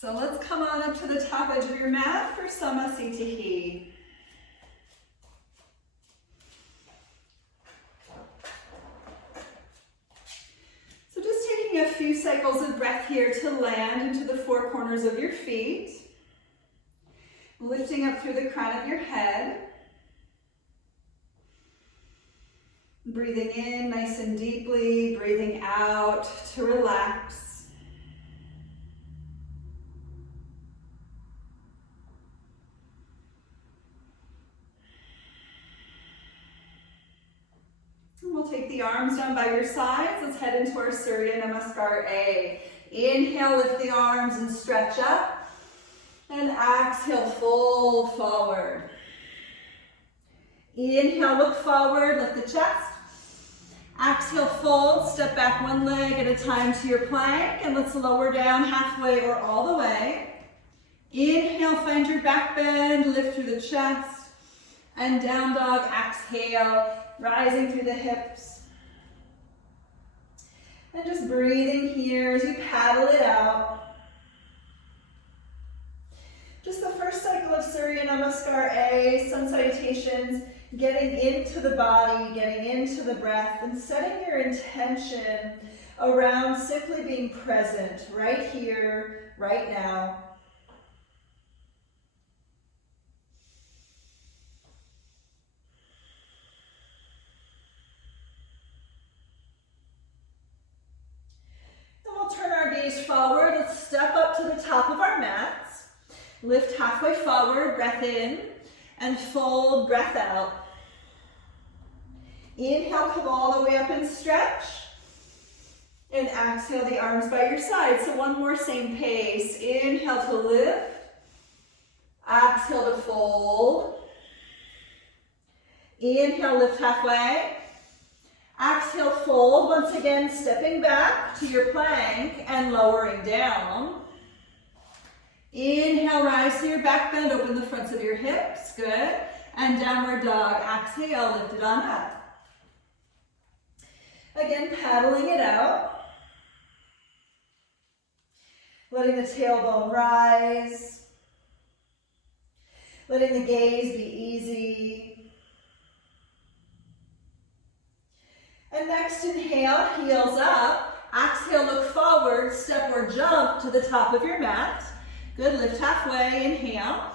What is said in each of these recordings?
So let's come on up to the top edge of your mat for Samasthiti. So just taking a few cycles of breath here to land into the four corners of your feet. Lifting up through the crown of your head. Breathing in nice and deeply, breathing out to relax. And we'll take the arms down by your sides. Let's head into our Surya Namaskar A. Inhale, lift the arms and stretch up. And exhale, fold forward. Inhale, look forward, lift the chest. Exhale, fold, step back one leg at a time to your plank, and let's lower down halfway or all the way. Inhale, find your back bend, lift through the chest, and down dog, exhale, rising through the hips. And just breathing here as you paddle it out. Just the first cycle of Surya Namaskar A, sun salutations, getting into the body, getting into the breath, and setting your intention around simply being present right here, right now. And we'll turn our gaze forward. Let's step up to the top of our mats. Lift halfway forward, breath in, and fold, breath out. Inhale, come all the way up and stretch. And exhale the arms by your side. So one more, same pace. Inhale to lift. Exhale to fold. Inhale, lift halfway. Exhale, fold. Once again, stepping back to your plank and lowering down. Inhale, rise to your back bend, open the fronts of your hips, good. And downward dog, exhale, lift it on up. Again, paddling it out. Letting the tailbone rise. Letting the gaze be easy. And next, inhale, heels up. Exhale, look forward, step or jump to the top of your mat. Good, lift halfway, inhale.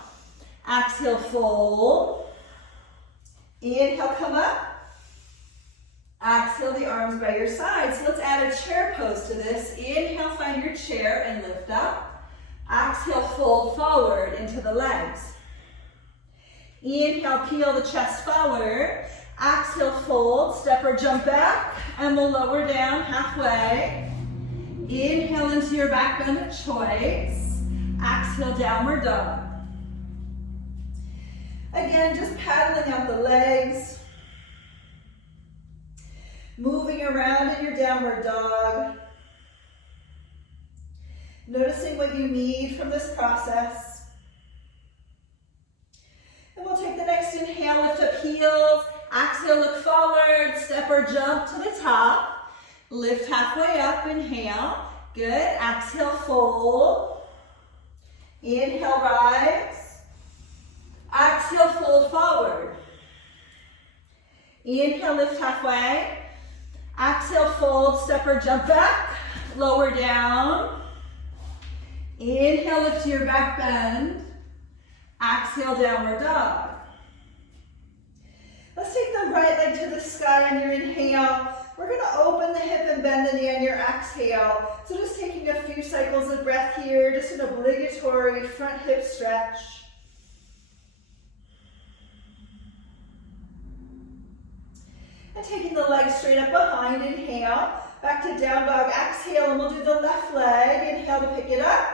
Exhale, fold. Inhale, come up. Exhale the arms by your side. So let's add a chair pose to this. Inhale, find your chair and lift up. Exhale, fold forward into the legs. Inhale, peel the chest forward. Exhale, fold, step or jump back, and we'll lower down halfway. Inhale into your back bend of choice. Exhale, downward dog. Again, just paddling out the legs. Moving around in your downward dog. Noticing what you need from this process. And we'll take the next inhale, lift up heels. Exhale, look forward, step or jump to the top. Lift halfway up, inhale. Good, exhale, fold. Inhale, rise. Exhale, fold forward. Inhale, lift halfway. Exhale, fold, step or jump back. Lower down. Inhale, lift to your back bend. Exhale, downward dog. Let's take the right leg to the sky on your inhale. We're going to open the hip and bend the knee on your exhale. So just taking a few cycles of breath here, just an obligatory front hip stretch. And taking the leg straight up behind, inhale. Back to down dog, exhale, and we'll do the left leg. Inhale to pick it up.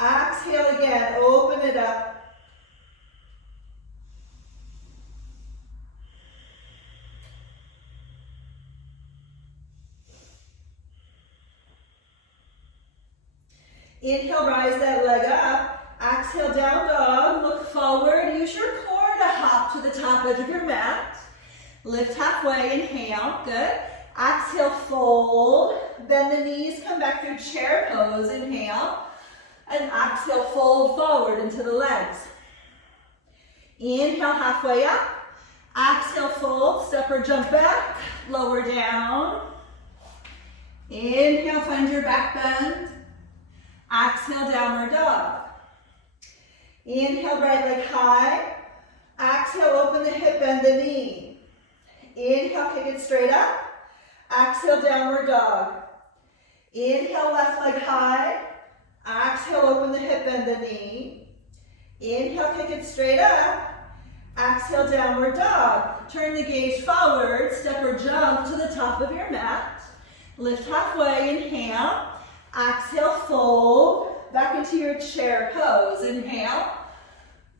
Exhale again, open it up. Inhale, rise that leg up. Exhale, down dog. Look forward. Use your core to hop to the top edge of your mat. Lift halfway. Inhale. Good. Exhale, fold. Bend the knees. Come back through chair pose. Inhale. And exhale, fold forward into the legs. Inhale, halfway up. Exhale, fold, step or jump back, lower down. Inhale, find your back bend. Exhale, downward dog. Inhale, right leg high. Exhale, open the hip, bend the knee. Inhale, kick it straight up. Exhale, downward dog. Inhale, left leg high. Exhale, open the hip, bend the knee. Inhale, kick it straight up. Exhale, downward dog. Turn the gaze forward, step or jump to the top of your mat. Lift halfway, inhale. Exhale, fold back into your chair pose. Inhale.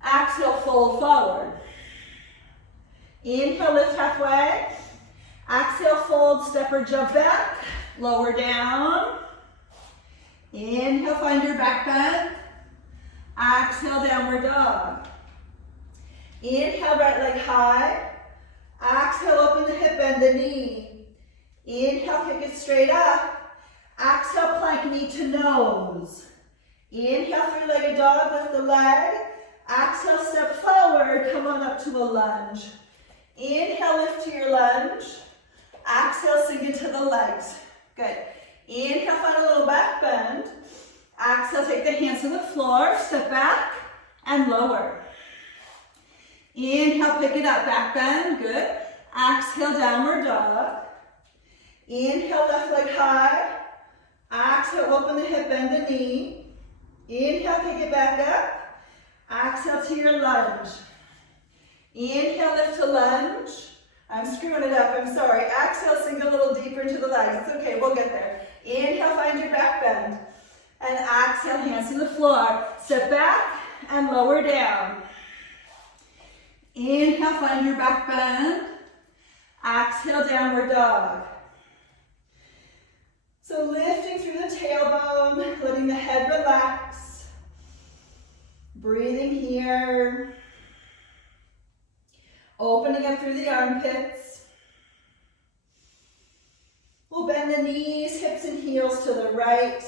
Exhale, fold forward. Inhale, lift halfway. Exhale, fold, step or jump back. Lower down. Inhale, find your back bend. Exhale, downward dog. Inhale, right leg high. Exhale, open the hip, bend the knee. Inhale, kick it straight up. Exhale, plank knee to nose. Inhale, three-legged dog, lift the leg. Exhale, step forward, come on up to a lunge. Inhale, lift to your lunge. Exhale, sink into the legs. Good. Inhale, find a little back bend. Exhale, take the hands to the floor, step back and lower. Inhale, pick it up, back bend, good. Exhale, downward dog. Inhale, left leg high. Exhale, open the hip, bend the knee. Inhale, kick it back up. Exhale to your lunge. Inhale, lift to lunge. I'm screwing it up, I'm sorry. Exhale, sink a little deeper into the legs. It's okay, we'll get there. Inhale, find your back bend. And exhale, hands to the floor. Step back and lower down. Inhale, find your back bend. Exhale, downward dog. So lifting through the tailbone, letting the head relax. Breathing here. Opening up through the armpits. We'll bend the knees, hips and heels to the right.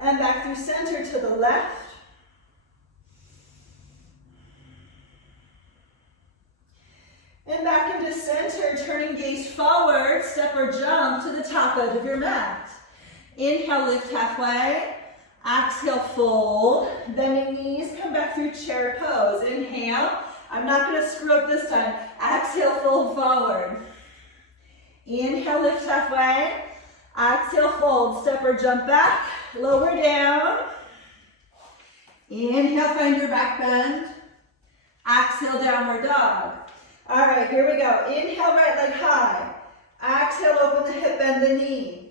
And back through center to the left. And back into center, turning gaze forward, step or jump to the top edge of your mat. Inhale, lift halfway. Exhale, fold. Bending knees, come back through chair pose. Inhale. I'm not going to screw up this time. Exhale, fold forward. Inhale, lift halfway. Exhale, fold. Step or jump back. Lower down. Inhale, find your back bend. Exhale, downward dog. All right, here we go. Inhale, right leg high. Exhale, open the hip, bend the knee.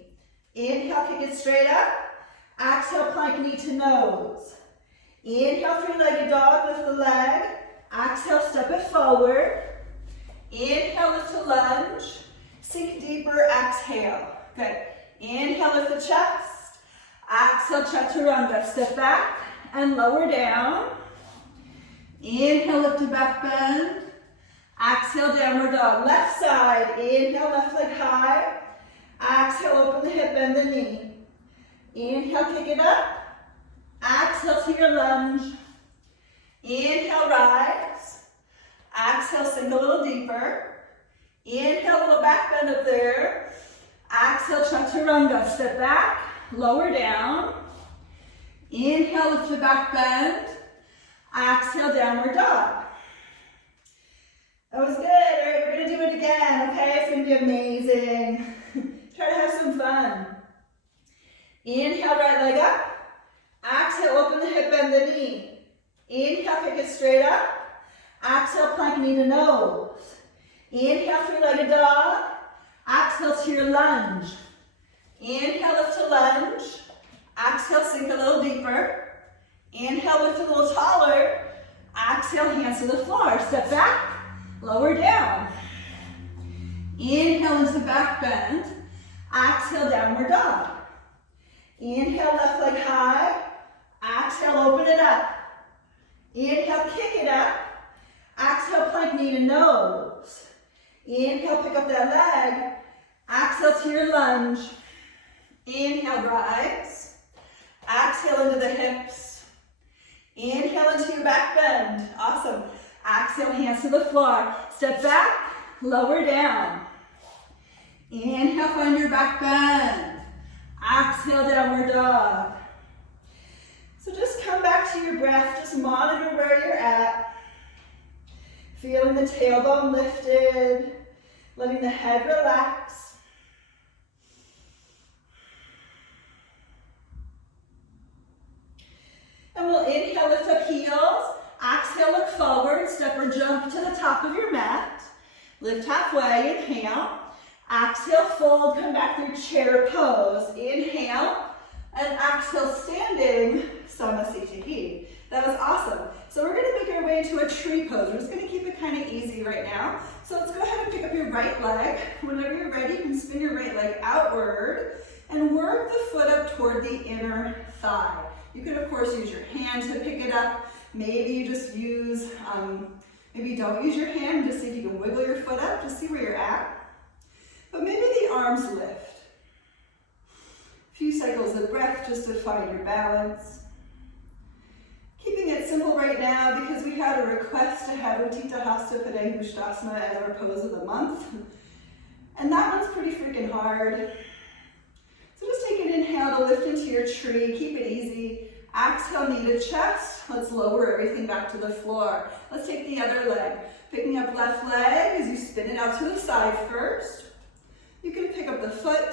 Inhale, kick it straight up. Exhale, plank knee to nose. Inhale, three-legged dog, lift the leg. Exhale, step it forward. Inhale, lift to lunge. Sink deeper, exhale. Good. Inhale, lift the chest. Exhale, chaturanga. Step back and lower down. Inhale, lift to back bend. Exhale, downward dog. Left side. Inhale, left leg high. Exhale, open the hip, bend the knee. Inhale, kick it up. Exhale to your lunge. Inhale, rise. Exhale, sink a little deeper. Inhale, little back bend up there. Exhale, chaturanga. Step back, lower down. Inhale, lift the back bend. Exhale, downward dog. That was good. All right, we're going to do it again, okay? It's going to be amazing. Try to have some fun. Inhale, right leg up. Exhale, open the hip, bend the knee. Inhale, kick it straight up. Exhale, plank knee to nose. Inhale, three-legged dog. Exhale to your lunge. Inhale, lift to lunge. Exhale, sink a little deeper. Inhale, lift a little taller. Exhale, hands to the floor. Step back, lower down. Inhale into back bend. Exhale, downward dog. Inhale, left leg high. Exhale, open it up. Inhale, kick it up. Exhale, plank knee to nose. Inhale, pick up that leg. Exhale to your lunge. Inhale, rise. Exhale into the hips. Inhale into your back bend. Awesome. Exhale, hands to the floor. Step back, lower down. Inhale, find your back bend. Exhale, downward dog. So just come back to your breath. Just monitor where you're at. Feeling the tailbone lifted. Letting the head relax. And we'll inhale, lift up heels. Exhale, look forward. Step or jump to the top of your mat. Lift halfway, inhale. Exhale, fold, come back through chair pose. Inhale, and exhale, standing, Samasthiti. That was awesome. So we're gonna make our way into a tree pose. We're just gonna keep it kind of easy right now. So let's go ahead and pick up your right leg. Whenever you're ready, you can spin your right leg outward and work the foot up toward the inner thigh. You can, of course, use your hand to pick it up. Maybe you just use, maybe you don't use your hand, just see if you can wiggle your foot up, just see where you're at. But maybe the arms lift. A few cycles of breath just to find your balance. Keeping it simple right now because we had a request to have Uttita Hasta Padangusthasana as our pose of the month. And that one's pretty freaking hard. So just take an inhale to lift into your tree. Keep it easy. Exhale, knee to chest. Let's lower everything back to the floor. Let's take the other leg. Picking up left leg as you spin it out to the side first. You can pick up the foot,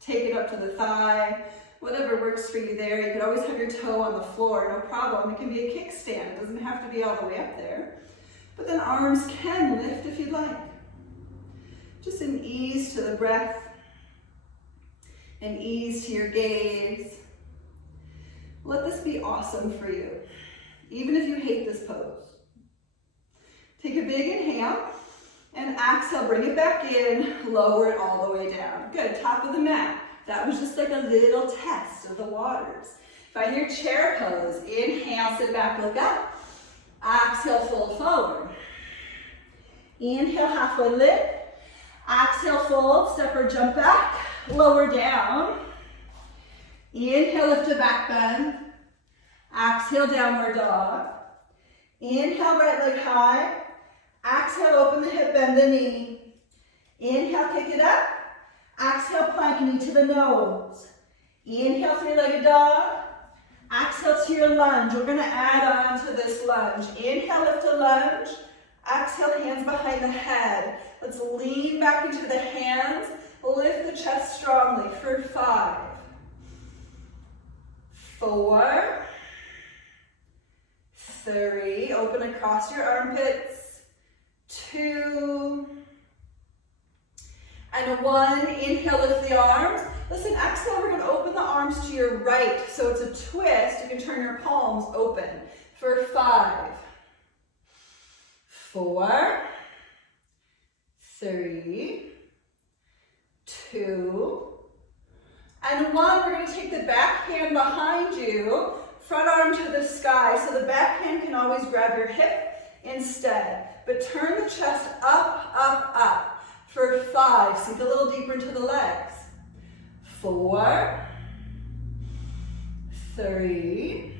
take it up to the thigh, whatever works for you there. You could always have your toe on the floor, no problem. It can be a kickstand. It doesn't have to be all the way up there. But then arms can lift if you'd like. Just an ease to the breath, an ease to your gaze. Let this be awesome for you, even if you hate this pose. Take a big inhale. And exhale, bring it back in, lower it all the way down. Good, top of the mat. That was just like a little test of the waters. Find your chair pose. Inhale, sit back, look up. Exhale, fold forward. Inhale, halfway lift. Exhale, fold, step or jump back, lower down. Inhale, lift to back bend. Exhale, downward dog. Inhale, right leg high. Exhale, open the hip, bend the knee. Inhale, kick it up. Exhale, plank, knee to the nose. Inhale, three-legged dog. Exhale to your lunge. We're gonna add on to this lunge. Inhale, lift to lunge. Exhale, hands behind the head. Let's lean back into the hands. Lift the chest strongly for 5, 4, 3. Open across your armpits. 2, and 1. Inhale, lift the arms. Listen, exhale, we're gonna open the arms to your right. So it's a twist. You can turn your palms open for 5, 4, 3, 2, and 1. We're gonna take the back hand behind you, front arm to the sky. So the back hand can always grab your hip instead. But turn the chest up, up, up for 5. Sink a little deeper into the legs. 4, 3,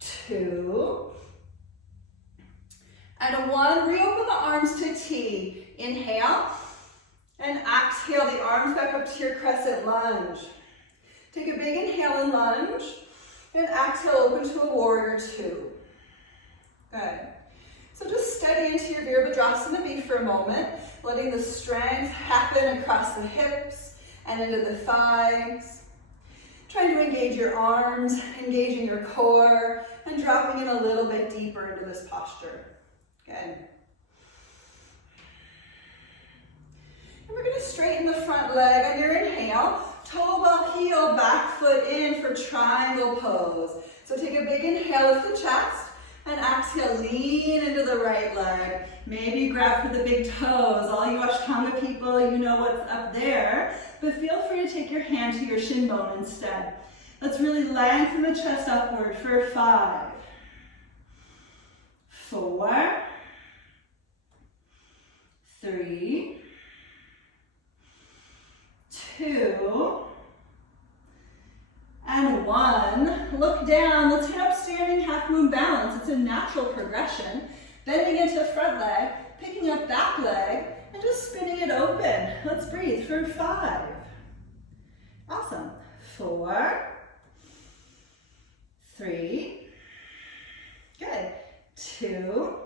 2, and 1. Reopen the arms to T. Inhale, and exhale the arms back up to your crescent lunge. Take a big inhale and lunge, and exhale, open to a warrior 2. Good. So just steady into your Virabhadrasana B for a moment, letting the strength happen across the hips and into the thighs. Trying to engage your arms, engaging your core, and dropping in a little bit deeper into this posture. Good. And we're going to straighten the front leg on your inhale. Toe ball, heel, back foot in for triangle pose. So take a big inhale, lift the chest. And exhale, lean into the right leg. Maybe grab for the big toes. All you Ashtanga people, you know what's up there. But feel free to take your hand to your shin bone instead. Let's really lengthen the chest upward for 5, 4, 3, 2, and 1. Look down. Let's hit up standing half moon balance. It's a natural progression. Bending into front leg, picking up back leg, and just spinning it open. Let's breathe for 5. Awesome. 4, 3, good. 2,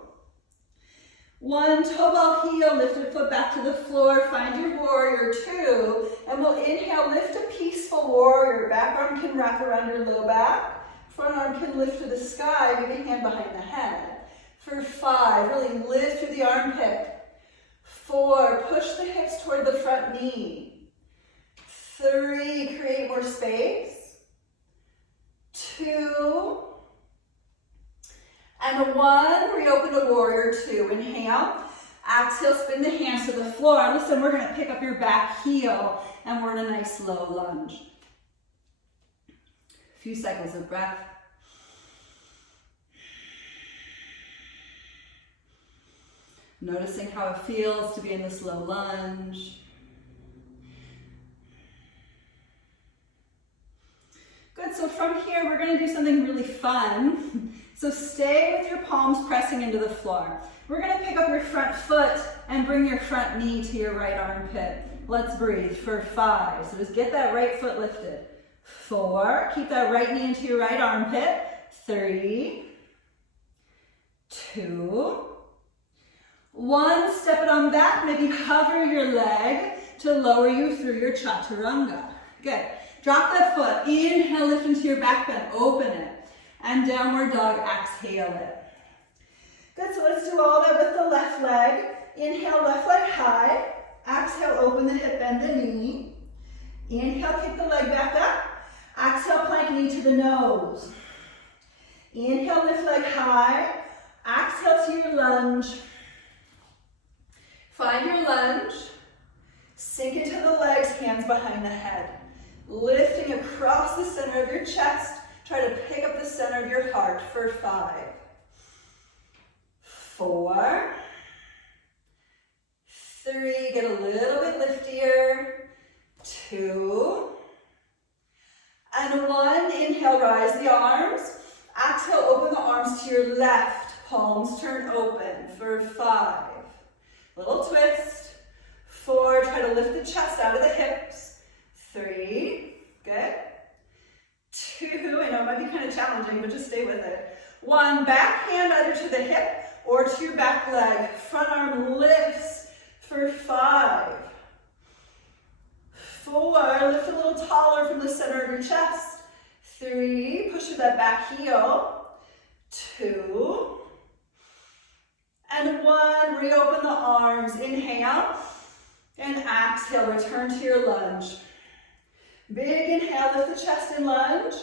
1, toe ball heel, lifted foot back to the floor, find your warrior 2, and we'll inhale, lift a peaceful warrior. Back arm can wrap around your low back, front arm can lift to the sky, give a hand behind the head. For 5, really lift through the armpit. 4, push the hips toward the front knee. 3, create more space. 2, and 1, reopen to warrior 2. Inhale, exhale, spin the hands to the floor. Listen, we're gonna pick up your back heel and we're in a nice low lunge. A few cycles of breath. Noticing how it feels to be in this low lunge. Good, so from here, we're gonna do something really fun. So stay with your palms pressing into the floor. We're gonna pick up your front foot and bring your front knee to your right armpit. Let's breathe for 5. So just get that right foot lifted. 4, keep that right knee into your right armpit. 3, 2, 1, step it on back, maybe hover your leg to lower you through your chaturanga. Good. Drop that foot, inhale, lift into your back bend, open it. And downward dog, exhale it. Good, so let's do all that with the left leg. Inhale, left leg high. Exhale, open the hip, bend the knee. Inhale, kick the leg back up. Exhale, plank knee to the nose. Inhale, lift leg high. Exhale to your lunge. Find your lunge. Sink into the legs, hands behind the head. Lifting across the center of your chest. Try to pick up the center of your heart for 5. 4, 3, get a little bit liftier. 2, and 1. Inhale, rise the arms. Exhale, open the arms to your left. Palms turn open for 5. Little twist. 4, try to lift the chest out of the hips. 3, good. 2, I know it might be kind of challenging, but just stay with it. 1, back hand either to the hip or to your back leg. Front arm lifts for 5. 4, lift a little taller from the center of your chest. 3, push to that back heel. 2, and 1, reopen the arms. Inhale, and exhale, return to your lunge. Big inhale, lift the chest and lunge.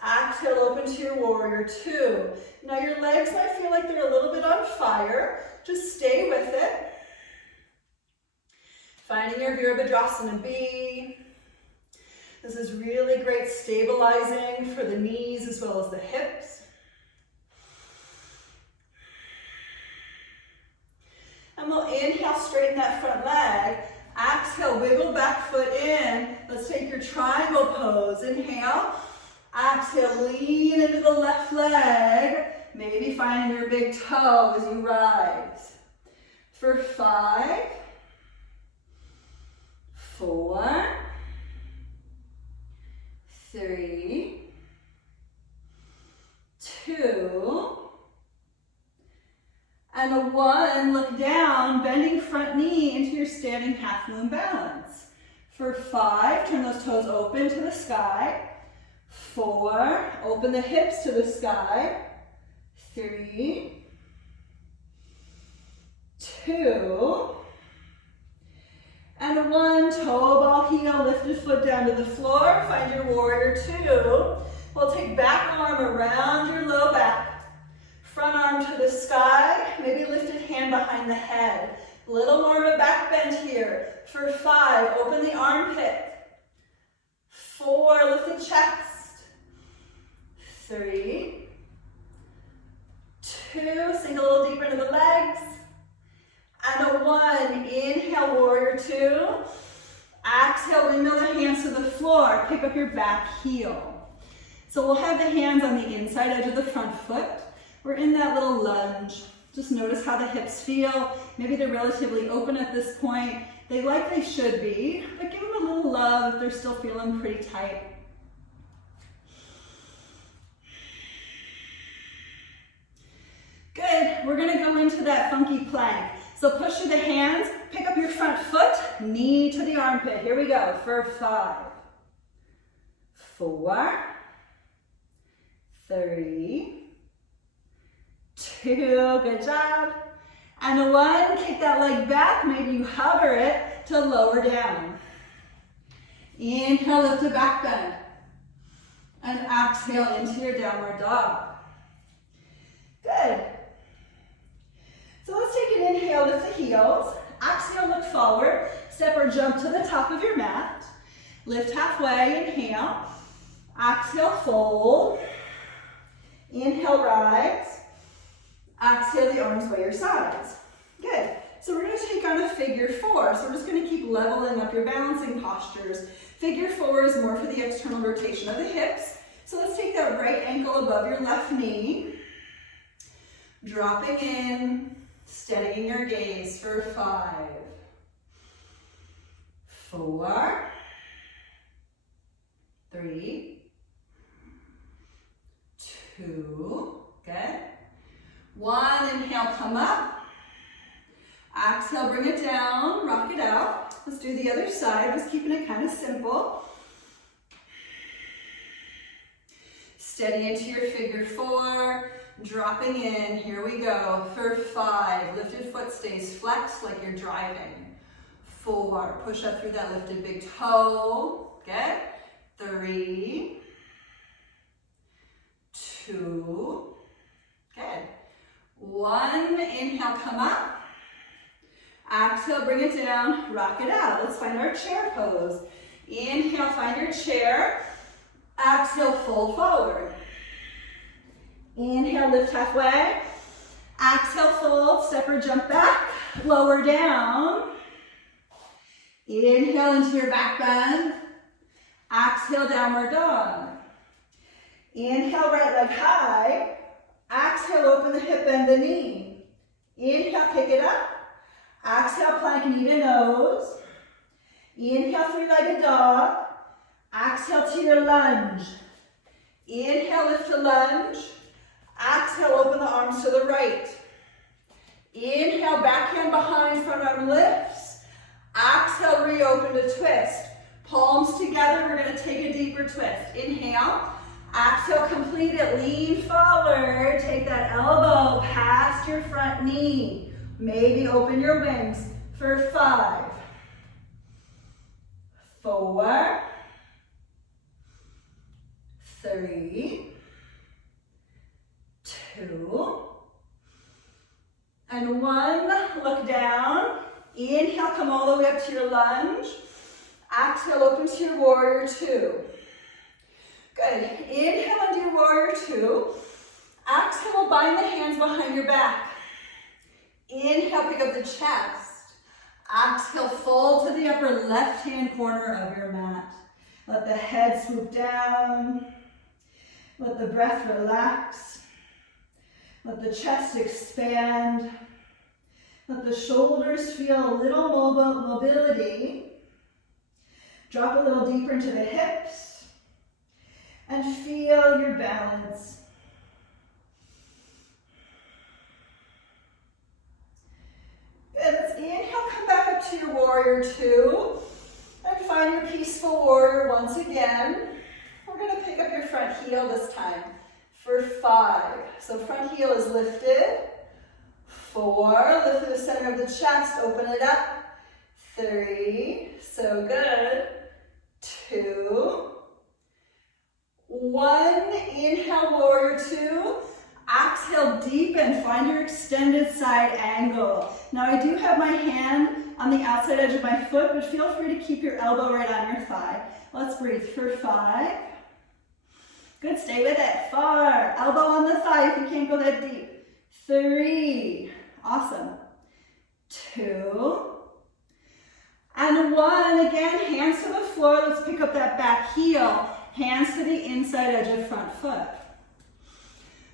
Exhale, open to your warrior 2. Now your legs might feel like they're a little bit on fire. Just stay with it. Finding your Virabhadrasana B. This is really great stabilizing for the knees as well as the hips. And we'll inhale, straighten that front leg. Exhale, wiggle back foot in. Let's take your triangle pose. Inhale. Exhale, lean into the left leg. Maybe finding your big toe as you rise. For 5, 4, 3, 2, and a 1. Look down, bending front knee into your standing half moon balance. For 5, turn those toes open to the sky. 4, open the hips to the sky. 3, 2, and 1. Toe ball heel, lifted foot down to the floor. Find your warrior 2. We'll take back arm around your low back. Front arm to the sky, maybe lifted hand behind the head. A little more of a back bend here. For 5, open the armpit. 4, lift the chest. 3, 2, sink a little deeper into the legs. And a 1, inhale, warrior 2. Exhale, windmill the hands to the floor. Pick up your back heel. So we'll have the hands on the inside edge of the front foot. We're in that little lunge. Just notice how the hips feel. Maybe they're relatively open at this point. They likely should be, but give them a little love if they're still feeling pretty tight. Good, we're gonna go into that funky plank. So push through the hands, pick up your front foot, knee to the armpit. Here we go for 5, 4, 3, 2, good job. And 1, kick that leg back, maybe you hover it to lower down. Inhale, lift to back bend. And exhale into your downward dog. Good. So let's take an inhale, lift the heels. Exhale, look forward. Step or jump to the top of your mat. Lift halfway, inhale. Exhale, fold. Inhale, rise. Exhale, the arms by your sides. Good. So we're going to take on a figure 4. So we're just going to keep leveling up your balancing postures. Figure 4 is more for the external rotation of the hips. So let's take that right ankle above your left knee. Dropping in, steadying your gaze for 5, 4, 3, 2, good. 1, inhale, come up. Exhale, bring it down, rock it out. Let's do the other side, just keeping it kind of simple. Steady into your figure 4, dropping in, here we go, for 5, lifted foot stays flexed like you're driving. 4, push up through that lifted big toe, good. 3, 2, good. 1, inhale, come up. Exhale, bring it down, rock it out. Let's find our chair pose. Inhale, find your chair. Exhale, fold forward. Inhale, lift halfway. Exhale, fold, step or jump back, lower down. Inhale into your back bend. Exhale, downward dog. Inhale, right leg high. Exhale, open the hip, bend the knee. Inhale, kick it up. Exhale, plank knee to nose. Inhale, three-legged dog. Exhale to your lunge. Inhale, lift to lunge. Exhale, open the arms to the right. Inhale, backhand behind, front arm lifts. Exhale, reopen to twist. Palms together, we're gonna take a deeper twist. Inhale. Exhale, complete it, lean forward. Take that elbow past your front knee. Maybe open your wings for 5, 4, 3, 2, and 1. Look down. Inhale, come all the way up to your lunge. Exhale, open to your warrior 2. Good. Inhale into your warrior 2. Exhale, bind the hands behind your back. Inhale, pick up the chest. Exhale, fold to the upper left-hand corner of your mat. Let the head swoop down. Let the breath relax. Let the chest expand. Let the shoulders feel a little mobility. Drop a little deeper into the hips. And feel your balance. Good. Let's inhale, come back up to your warrior 2. And find your peaceful warrior once again. We're going to pick up your front heel this time for 5. So front heel is lifted. 4, lift to the center of the chest, open it up. 3, so good. 2, 1, inhale, warrior 2. Exhale, deepen, find your extended side angle. Now I do have my hand on the outside edge of my foot, but feel free to keep your elbow right on your thigh. Let's breathe for 5. Good, stay with it. 4, elbow on the thigh if you can't go that deep. 3, awesome. 2, And one, again, hands to the floor. Let's pick up that back heel. Hands to the inside edge of front foot.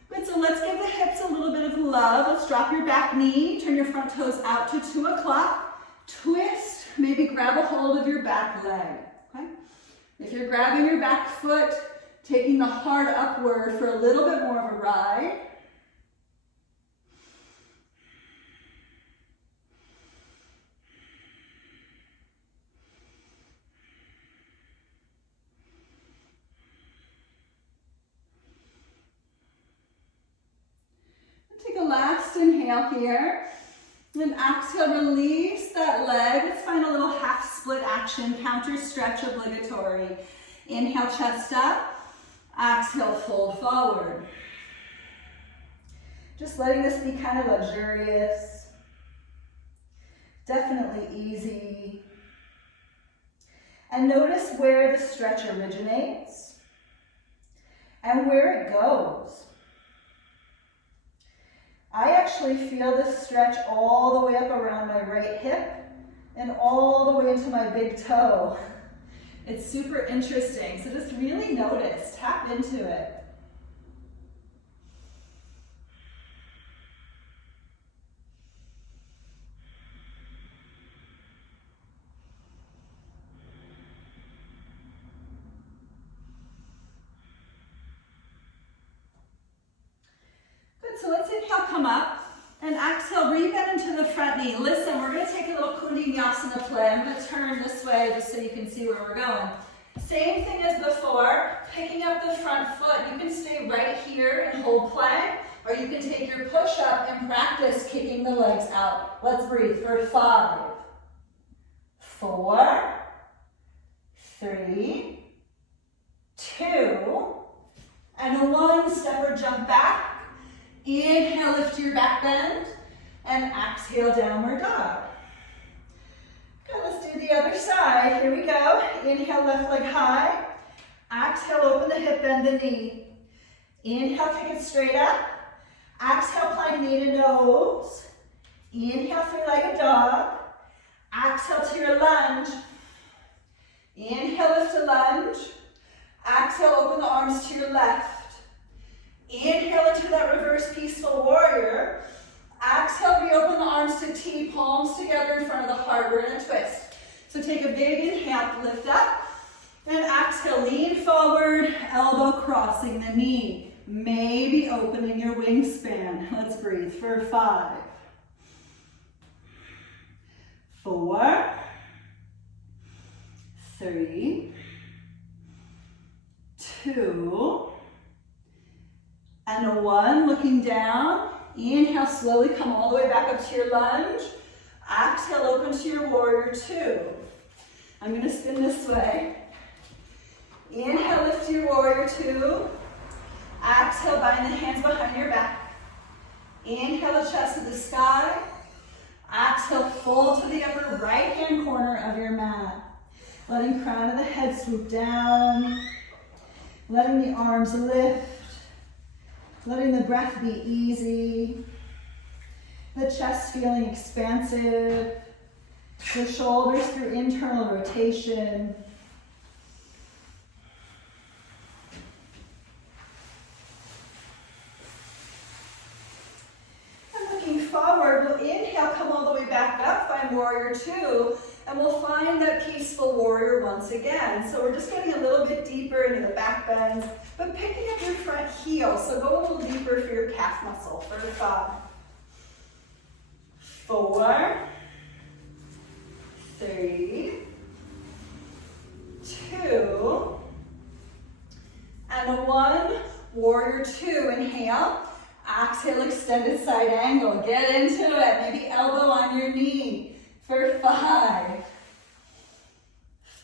Good, so let's give the hips a little bit of love. Let's drop your back knee, turn your front toes out to 2 o'clock. Twist, maybe grab a hold of your back leg, okay? If you're grabbing your back foot, taking the heart upward for a little bit more of a ride. Take a last inhale here. And exhale, release that leg. Let's find a little half split action, counter stretch obligatory. Inhale, chest up. Exhale, fold forward. Just letting this be kind of luxurious. Definitely easy. And notice where the stretch originates and where it goes. I actually feel this stretch all the way up around my right hip and all the way into my big toe. It's super interesting. So just really notice, tap into it. So let's inhale, come up, and exhale, rebend into the front knee. Listen, we're gonna take a little Kundalini play. I'm gonna turn this way just so you can see where we're going. Same thing as before, picking up the front foot. You can stay right here and hold plank, or you can take your push up and practice kicking the legs out. Let's breathe for 5, 4, 3, 2, and 1. Step or jump back. Inhale, lift your back bend, and exhale, downward dog. Good, let's do the other side. Here we go. Inhale, left leg high. Exhale, open the hip, bend the knee. Inhale, kick it straight up. Exhale, plank knee to nose. Inhale, three-legged dog. Exhale to your lunge. Inhale, lift to lunge. Exhale, open the arms to your left. Inhale into that reverse peaceful warrior. Exhale, reopen the arms to T, palms together in front of the heart. We're in a twist. So take a big inhale, lift up. Then exhale, lean forward, elbow crossing the knee. Maybe opening your wingspan. Let's breathe for 5, 4, 3, 2, and 1. Looking down. Inhale, slowly come all the way back up to your lunge. Exhale, open to your warrior 2. I'm going to spin this way. Inhale, lift to your warrior 2. Exhale, bind the hands behind your back. Inhale, the chest to the sky. Exhale, fold to the upper right-hand corner of your mat. Letting crown of the head swoop down. Letting the arms lift. Letting the breath be easy. The chest feeling expansive. The shoulders through internal rotation. And looking forward, we'll inhale, come all the way back up, find warrior 2, and we'll find that peaceful warrior once again. So we're just getting a little bit deeper into the back bends, but picking up your front heel. So go a little deeper for your calf muscle for 5, 4, 3, 2, and 1. Warrior 2, inhale. Exhale, extended side angle. Get into it. Maybe elbow on your knee for 5,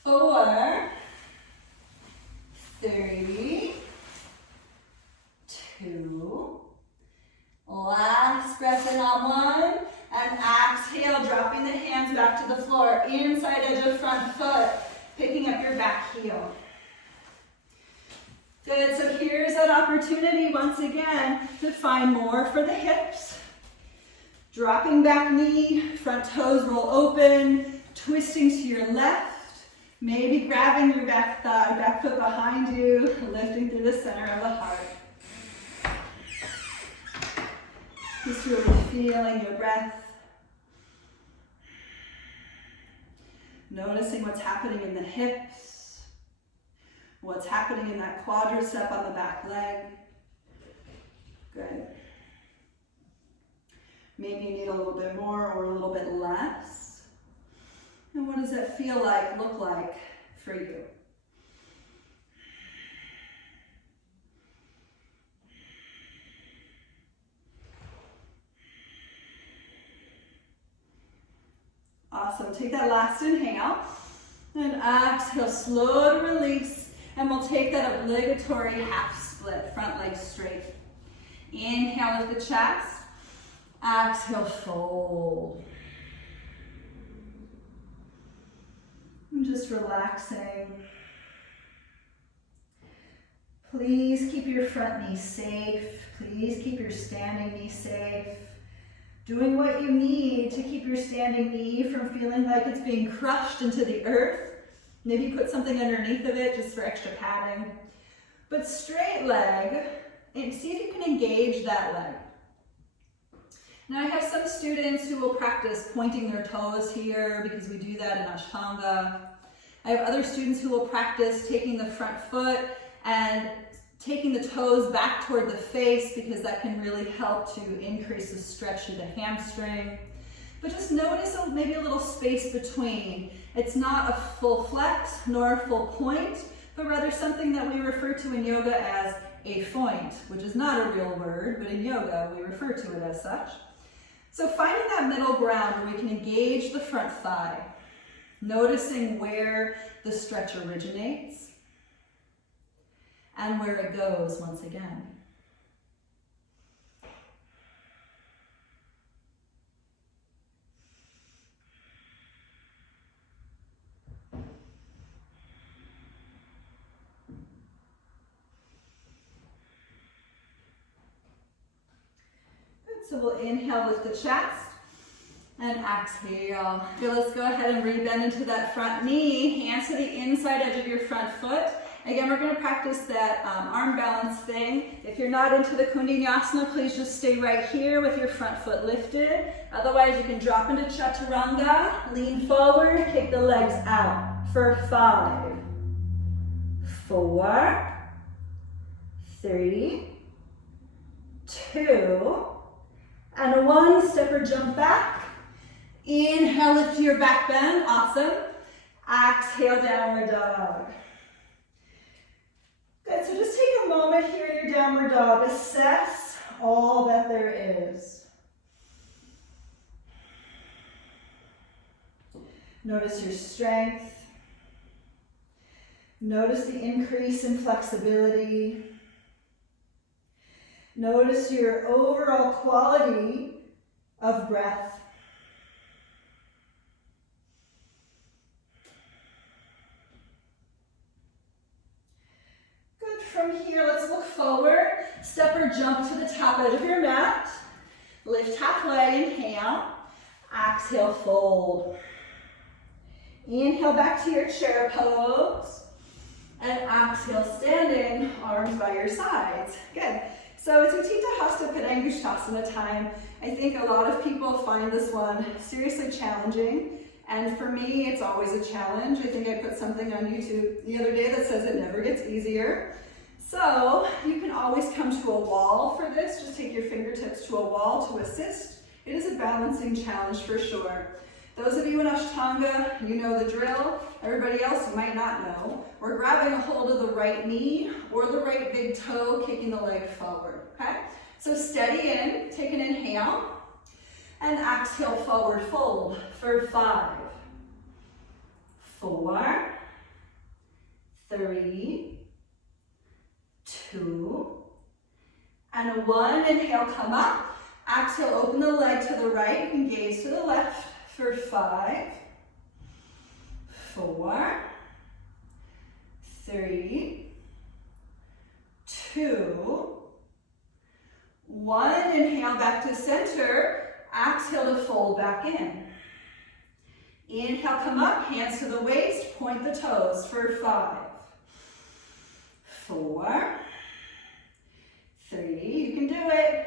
4, 3, 2. Last breath in on 1. And exhale, dropping the hands back to the floor. Inside edge of front foot. Picking up your back heel. Good, so here's that opportunity once again to find more for the hips. Dropping back knee, front toes roll open. twisting to your left, maybe grabbing your back thigh, back foot behind you, lifting through the center of the heart. Just really feeling your breath. Noticing what's happening in the hips, what's happening in that quadricep on the back leg. Good. Maybe you need a little bit more or a little bit less. And what does that feel like, look like for you? Awesome. Take that last inhale and exhale, slow to release, and we'll take that obligatory half split, front leg straight. Inhale with the chest, exhale, fold. And just relaxing. Please keep your front knee safe. Please keep your standing knee safe. Doing what you need to keep your standing knee from feeling like it's being crushed into the earth. Maybe put something underneath of it just for extra padding. But straight leg, and see if you can engage that leg. Now I have some students who will practice pointing their toes here because we do that in Ashtanga. I have other students who will practice taking the front foot and taking the toes back toward the face because that can really help to increase the stretch of the hamstring. But just notice maybe a little space between. It's not a full flex nor a full point, but rather something that we refer to in yoga as a foint, which is not a real word, but in yoga we refer to it as such. So finding that middle ground where we can engage the front thigh, noticing where the stretch originates, and where it goes once again. Good, so we'll inhale with the chest and exhale. Okay, let's go ahead and rebend into that front knee, hands to the inside edge of your front foot. Again, we're going to practice that arm balance thing. If you're not into the Kundalini, please just stay right here with your front foot lifted. Otherwise, you can drop into Chaturanga, lean forward, kick the legs out for 5, 4, 3, 2, and 1. Step or jump back. Inhale, lift your back bend. Awesome. Exhale, downward dog. Good, so just take a moment here in your downward dog. Assess all that there is. Notice your strength. Notice the increase in flexibility. Notice your overall quality of breath. From here, let's look forward. Step or jump to the top edge of your mat. Lift halfway, inhale. Exhale, fold. Inhale back to your chair pose. And exhale, standing, arms by your sides. Good. So it's Utthita Hasta Padangusthasana time. I think a lot of people find this one seriously challenging. And for me, it's always a challenge. I think I put something on YouTube the other day that says it never gets easier. So you can always come to a wall for this. Just take your fingertips to a wall to assist. It is a balancing challenge for sure. Those of you in Ashtanga, you know the drill. Everybody else might not know. We're grabbing a hold of the right knee or the right big toe, kicking the leg forward, okay? So steady in, take an inhale, and exhale, forward fold for 5, 4, 3, 2, and 1. Inhale, come up. Exhale, open the leg to the right. You can gaze to the left for 5, 4, 3, 2, 1. Inhale back to center. Exhale to fold back in. Inhale, come up, hands to the waist, point the toes for 5, 4, 3, you can do it,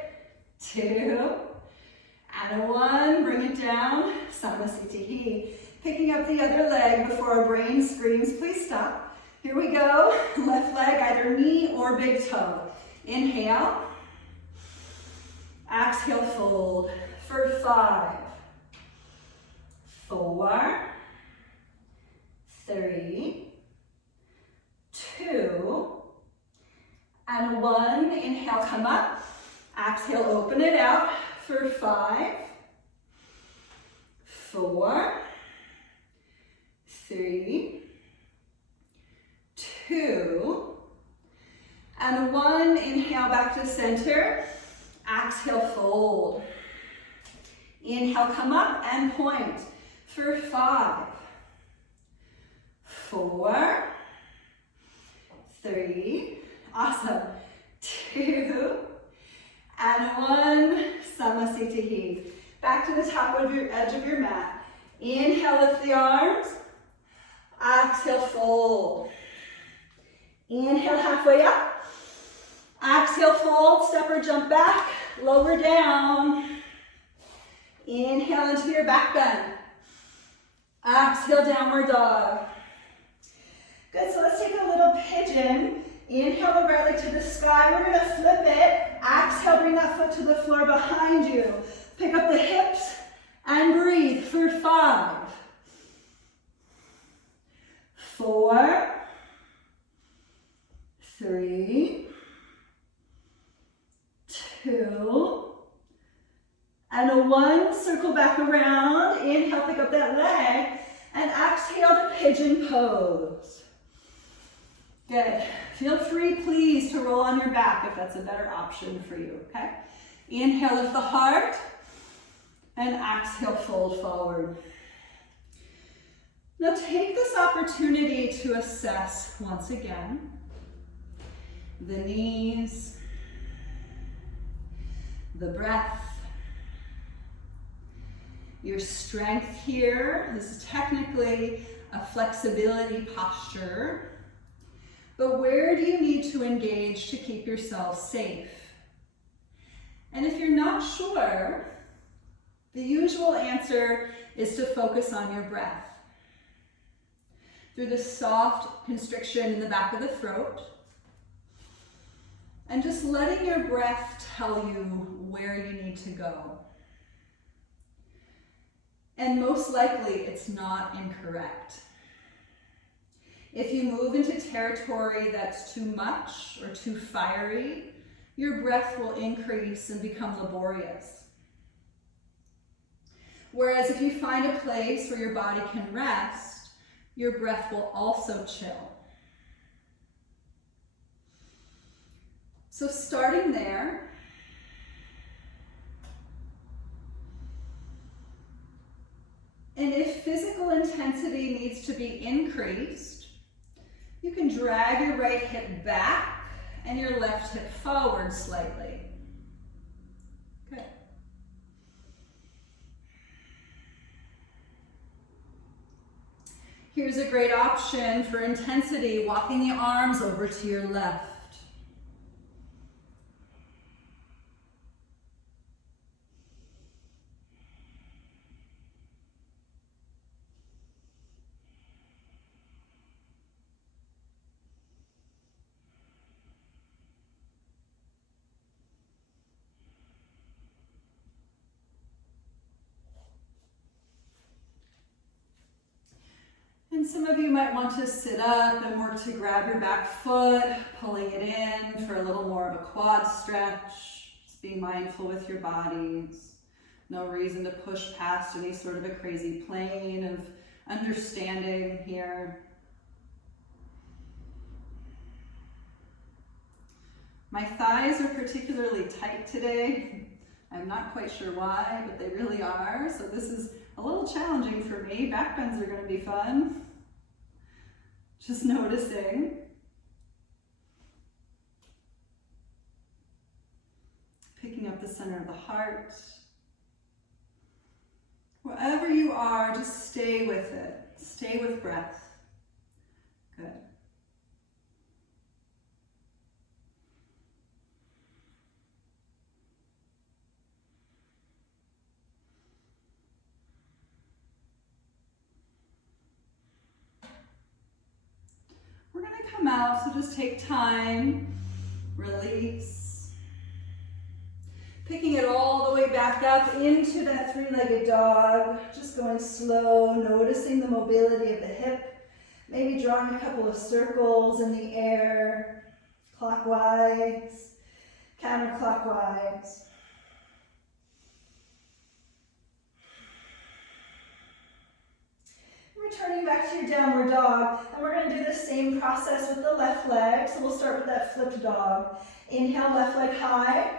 2, and 1, bring it down, Samasthiti. Picking up the other leg before our brain screams, please stop. Here we go, left leg, either knee or big toe. Inhale, exhale, fold for 5, 4, 3, 2, and 1. Inhale, come up. Exhale, open it out for 5, 4, 3, 2, and 1. Inhale, back to center. Exhale, fold. Inhale, come up and point for 5, 4, 3, awesome, 2, and 1, Samasthiti. Back to the top of your edge of your mat. Inhale, lift the arms. Exhale, fold. Inhale, halfway up. Exhale, fold, step or jump back, lower down. Inhale into your back bend. Exhale, downward dog. Good, so let's take a little pigeon. Inhale the right leg to the sky. We're gonna flip it. Exhale, bring that foot to the floor behind you. Pick up the hips and breathe for 5, 4, 3, 2, and 1. Circle back around. Inhale, pick up that leg, and exhale to pigeon pose. Good. Feel free, please, to roll on your back if that's a better option for you, okay? Inhale, lift the heart, and exhale, fold forward. Now take this opportunity to assess once again the knees, the breath, your strength here. This is technically a flexibility posture, but where do you need to engage to keep yourself safe? And if you're not sure, the usual answer is to focus on your breath. Through the soft constriction in the back of the throat, and just letting your breath tell you where you need to go. And most likely, it's not incorrect. If you move into territory that's too much or too fiery, your breath will increase and become laborious. Whereas if you find a place where your body can rest, your breath will also chill. So starting there, and if physical intensity needs to be increased, you can drag your right hip back and your left hip forward slightly. Good. Here's a great option for intensity, walking the arms over to your left. And some of you might want to sit up and work to grab your back foot, pulling it in for a little more of a quad stretch. Just being mindful with your bodies. No reason to push past any sort of a crazy plane of understanding here. My thighs are particularly tight today. I'm not quite sure why, but they really are. So this is a little challenging for me. Back bends are going to be fun. Just noticing. Picking up the center of the heart. Wherever you are, just stay with it. Stay with breath. Good. We're going to come out, so just take time, release. Picking it all the way back up into that three-legged dog, just going slow, noticing the mobility of the hip, maybe drawing a couple of circles in the air, clockwise, counterclockwise. Returning back to your downward dog, and we're going to do the same process with the left leg. So we'll start with that flipped dog. Inhale, left leg high,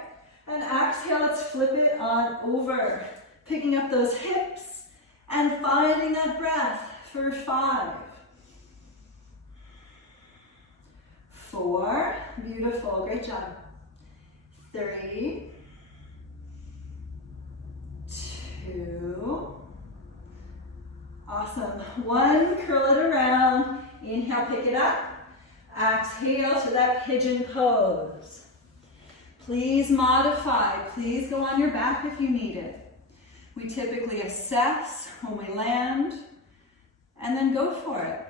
and exhale, let's flip it on over. Picking up those hips and finding that breath for 5, 4, beautiful, great job. 3, 2, awesome. 1, curl it around. Inhale, pick it up. Exhale to that pigeon pose. Please modify. Please go on your back if you need it. We typically assess when we land and then go for it.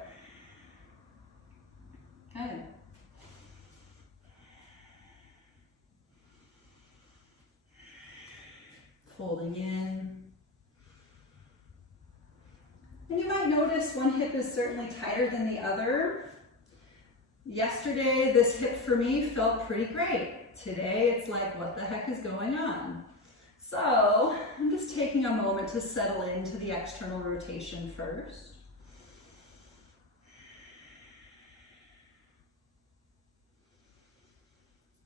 Good. Folding in. And you might notice one hip is certainly tighter than the other. Yesterday, this hip for me felt pretty great. Today, it's like, what the heck is going on? So, I'm just taking a moment to settle into the external rotation first.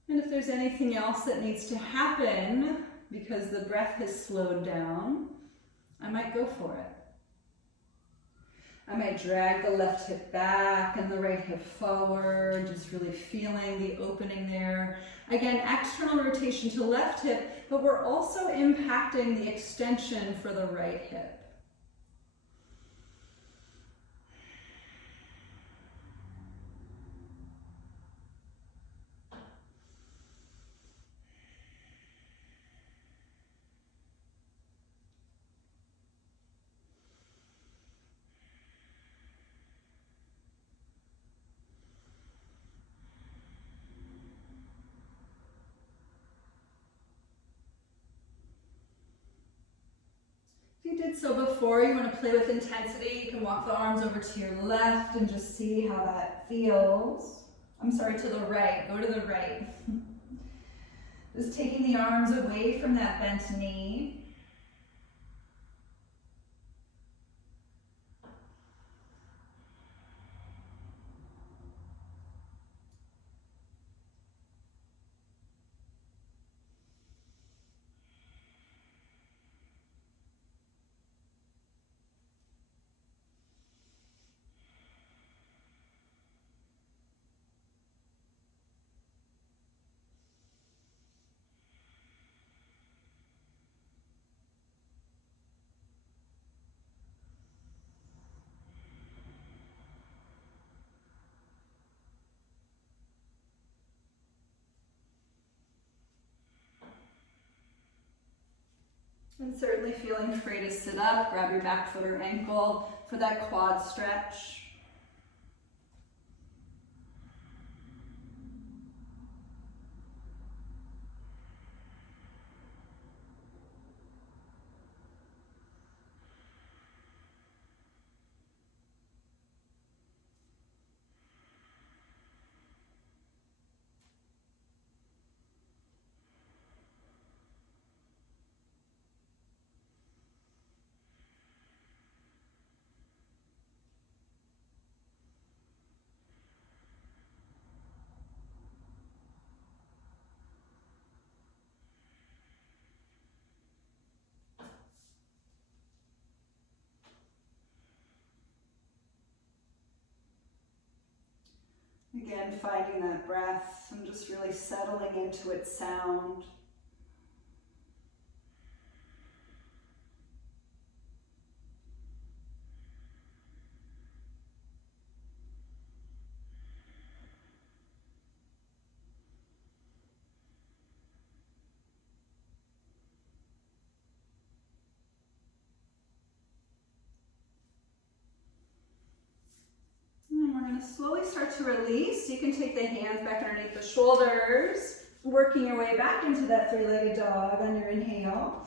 And if there's anything else that needs to happen because the breath has slowed down, I might go for it. I might drag the left hip back and the right hip forward, just really feeling the opening there. Again, external rotation to left hip, but we're also impacting the extension for the right hip. If you did so before, you want to play with intensity, you can walk the arms over to your left and just see how that feels. I'm sorry, to the right. Go to the right. Just taking the arms away from that bent knee. And certainly feeling free to sit up, grab your back foot or ankle for that quad stretch. Again, finding that breath and just really settling into its sound. we're going to slowly start to release. You can take the hands back underneath the shoulders, working your way back into that three-legged dog on your inhale.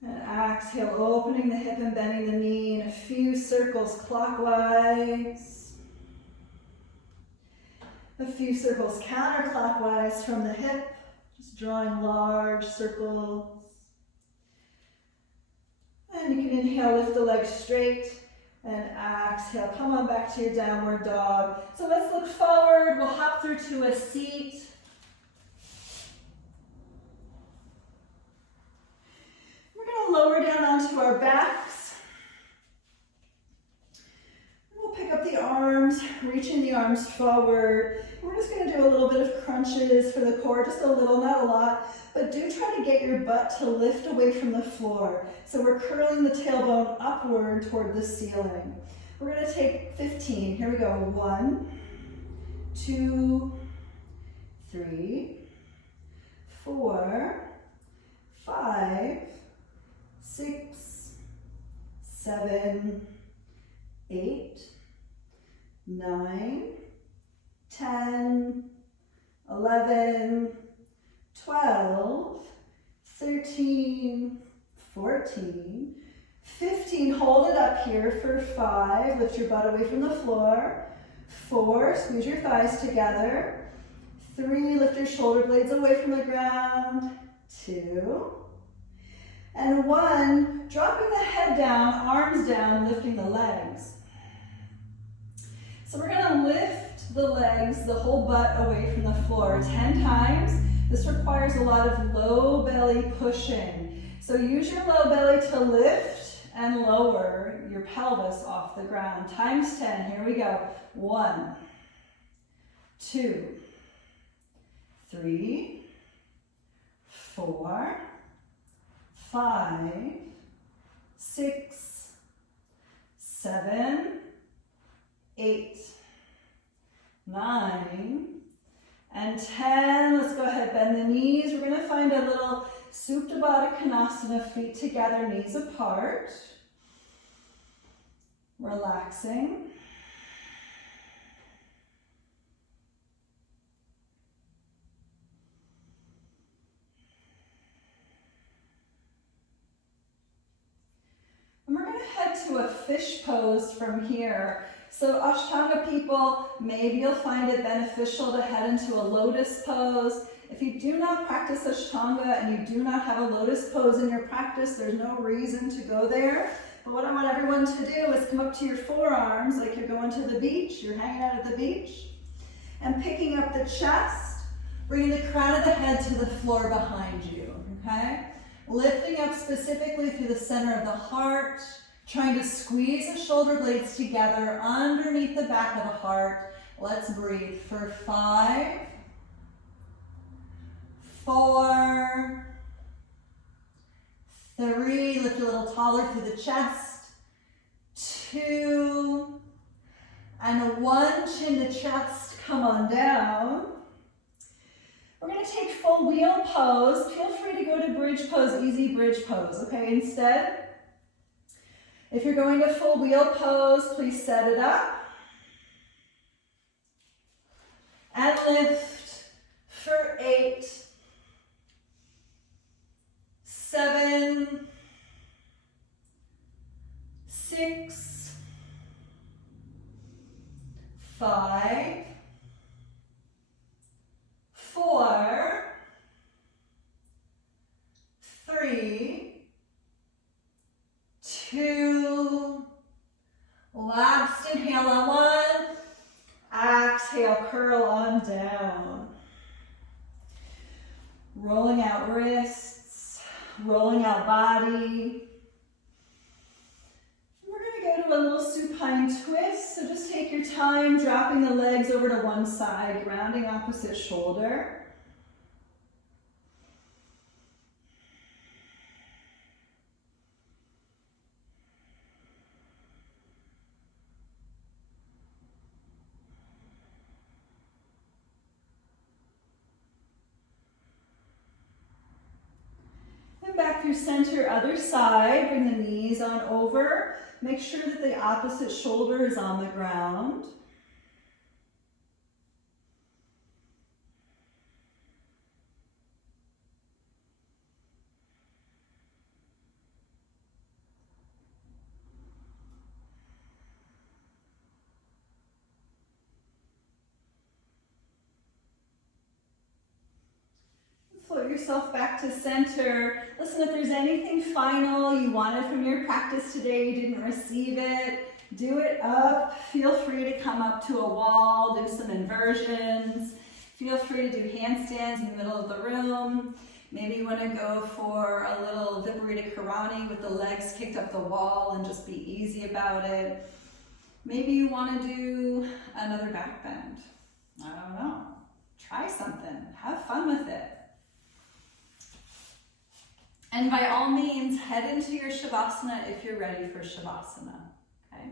And exhale, opening the hip and bending the knee in a few circles clockwise. A few circles counterclockwise from the hip, just drawing large circles. And you can inhale, lift the legs straight, and exhale, come on back to your downward dog. So let's look forward, we'll hop through to a seat. We're going to lower down onto our backs. We'll pick up the arms, reaching the arms forward. We're just going to do a little bit of crunches for the core, just a little, not a lot, but do try to get your butt to lift away from the floor. So we're curling the tailbone upward toward the ceiling. We're going to take 15. Here we go. 1, 2, 3, 4, 5, 6, 7, 8, 9, 10, 11, 12, 13, 14, 15, hold it up here for 5, lift your butt away from the floor, 4, squeeze your thighs together, 3, lift your shoulder blades away from the ground, 2, and 1, dropping the head down, arms down, lifting the legs. So we're going to lift the legs, the whole butt away from the floor 10 times. This requires a lot of low belly pushing. So use your low belly to lift and lower your pelvis off the ground. Times 10, here we go. 1, 2, 3, 4, 5, 6, 7, 8, 9, and 10. Let's go ahead, bend the knees. We're going to find a little Supta Baddha Konasana, feet together, knees apart. Relaxing. And we're going to head to a fish pose from here. So Ashtanga people, maybe you'll find it beneficial to head into a lotus pose. If you do not practice Ashtanga and you do not have a lotus pose in your practice, there's no reason to go there. But what I want everyone to do is come up to your forearms like you're going to the beach, you're hanging out at the beach, and picking up the chest, bringing the crown of the head to the floor behind you, okay? Lifting up specifically through the center of the heart, trying to squeeze the shoulder blades together underneath the back of the heart. Let's breathe for 5, 4, 3, lift a little taller through the chest, 2, and 1, chin to chest, come on down. We're going to take full wheel pose. Feel free to go to bridge pose, easy bridge pose, okay? Instead, if you're going to full wheel pose, please set it up. And lift for 8, 7, 6, 5, 4, 3, 2, last inhale on 1, exhale, curl on down. Rolling out wrists, rolling out body. We're going to go to a little supine twist, so just take your time, dropping the legs over to one side, grounding opposite shoulder. Back through center, other side, bring the knees on over, Make sure that the opposite shoulder is on the ground. Float yourself back to center. Listen, if there's anything final you wanted from your practice today, you didn't receive it, do it up. Feel free to come up to a wall, do some inversions. Feel free to do handstands in the middle of the room. Maybe you want to go for a little Viparita Karani with the legs kicked up the wall and just be easy about it. Maybe you want to do another back bend. I don't know. Try something. Have fun with it. And by all means, head into your Shavasana if you're ready for Shavasana, okay?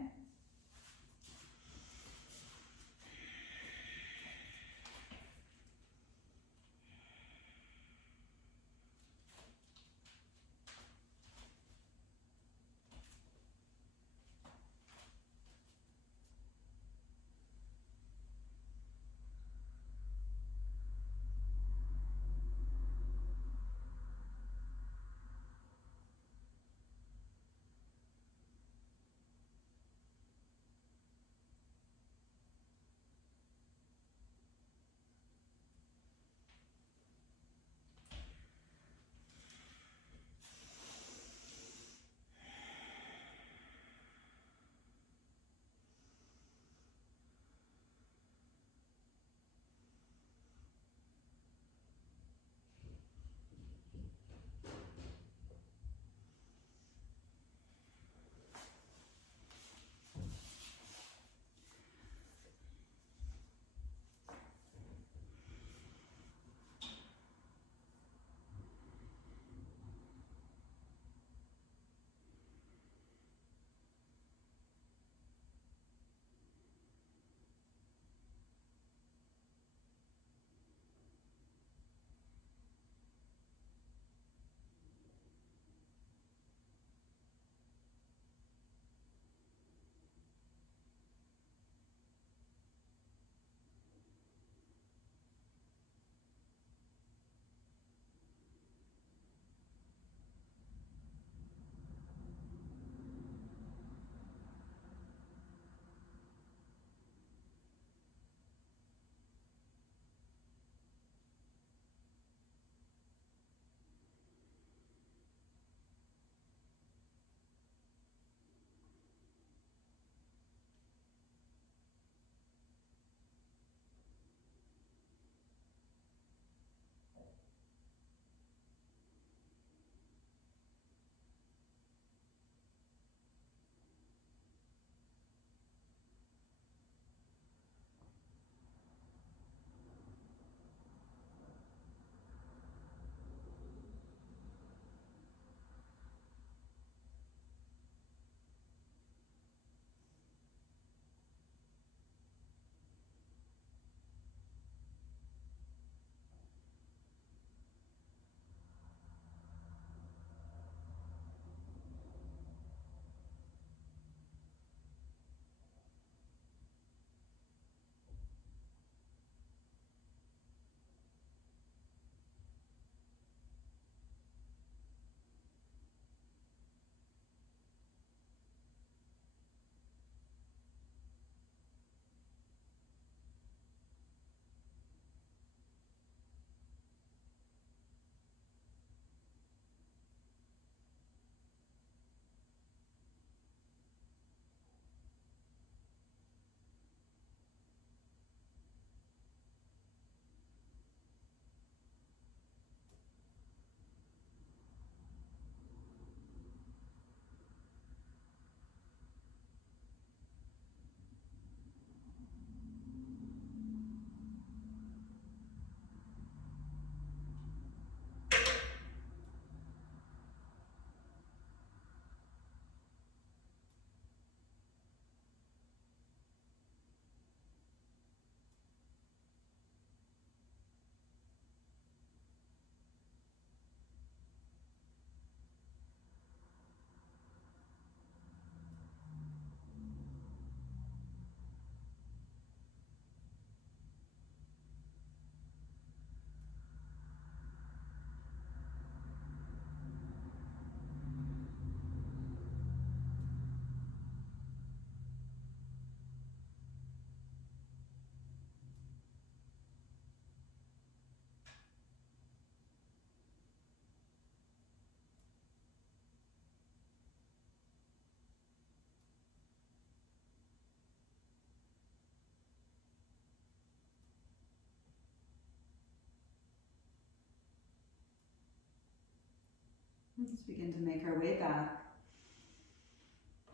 Let's begin to make our way back.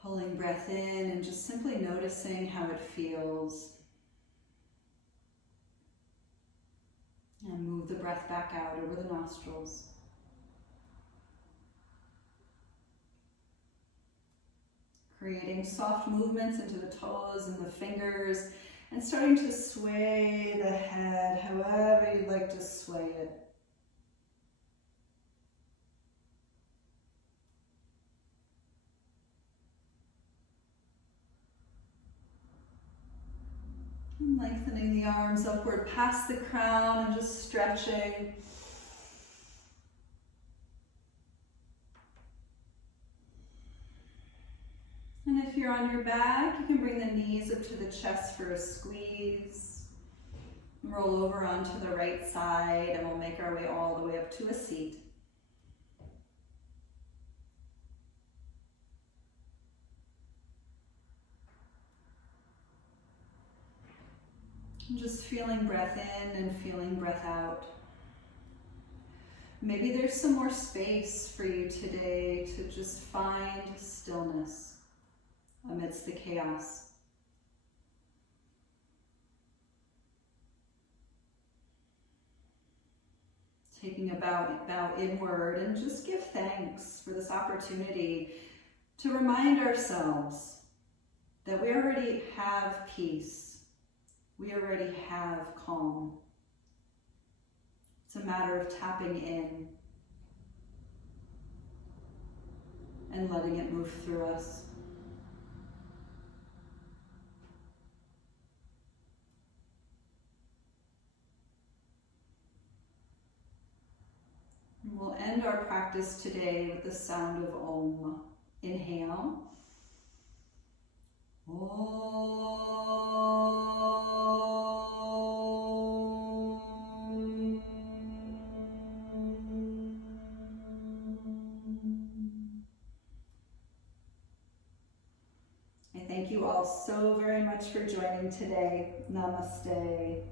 Pulling breath in and just simply noticing how it feels. And move the breath back out over the nostrils. Creating soft movements into the toes and the fingers, and starting to sway the head however you'd like to sway it. And lengthening the arms upward past the crown and just stretching. And if you're on your back, you can bring the knees up to the chest for a squeeze. Roll over onto the right side and we'll make our way all the way up to a seat. And just feeling breath in and feeling breath out. Maybe there's some more space for you today to just find stillness amidst the chaos. Taking a bow inward and just give thanks for this opportunity to remind ourselves that we already have peace. We already have calm. It's a matter of tapping in and letting it move through us. And we'll end our practice today with the sound of Om. Inhale. I thank you all so very much for joining today. Namaste.